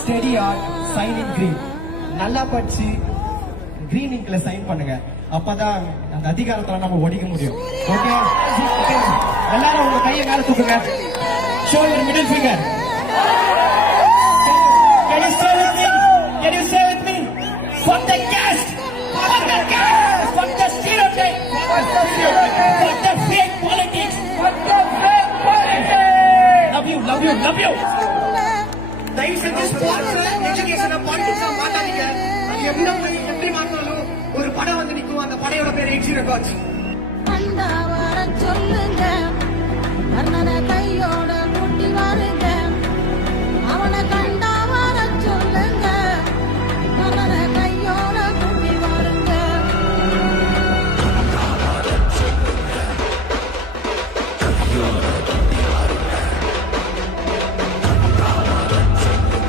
Steady on sign in green. நல்லா படிச்சு green இங்க்ல sign பண்ணுங்க. அப்பதான் அந்த அதிகாரத்துல நம்ம ஒடிக்க முடியும். ஓகே, எல்லாரும் உங்க கையை மேல தூக்குங்க. Show your middle finger. Can you stay with me? Can you stay with me? Fuck the caste! Fuck the caste! Fuck the stereotype! Fuck the fake politics! Fuck the fake politics! Love you, love you, love you! தயவு செஞ்சு sports எஜுகேஷனை பாலிடிக்ஸா மாட்டாதீங்க. அது எப்படி மாத்தினாலும் ஒரு படம் வந்து நிற்கும். அந்த படையோட பேர் எக்ஸி ரெக்கார்ட்ஸ். சொல்லுங்க கையோட